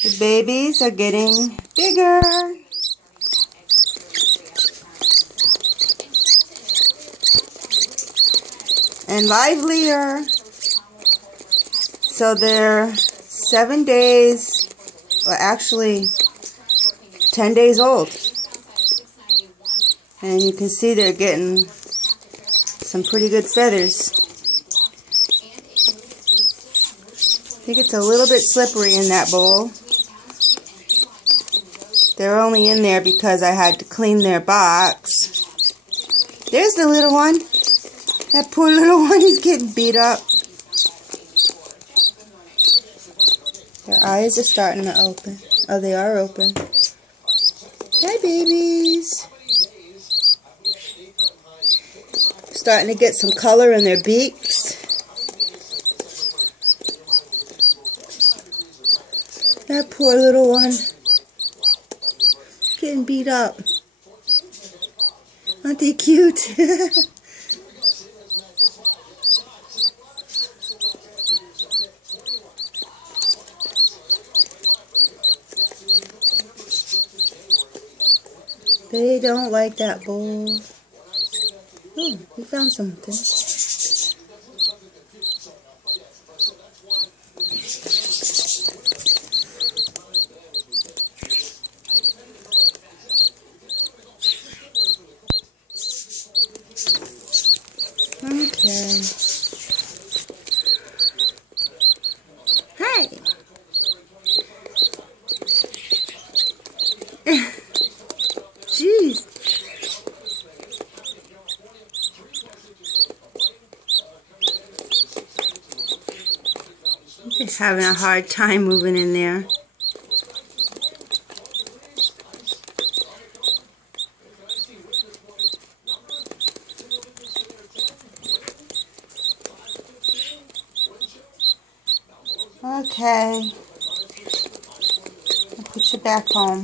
The babies are getting bigger. And livelier. So they're 7 days, well actually 10 days old. And you can see they're getting some pretty good feathers. I think it's a little bit slippery in that bowl. They're only in there because I had to clean their box. There's the little one. That poor little one is getting beat up. Their eyes are starting to open. Oh, they are open. Hi, babies. Starting to get some color in their beaks. That poor little one. Getting beat up. Aren't they cute? They don't like that bowl. Oh, we found something. Okay. Hey! Jeez. I'm just having a hard time moving in there. Okay. I'll put you back home.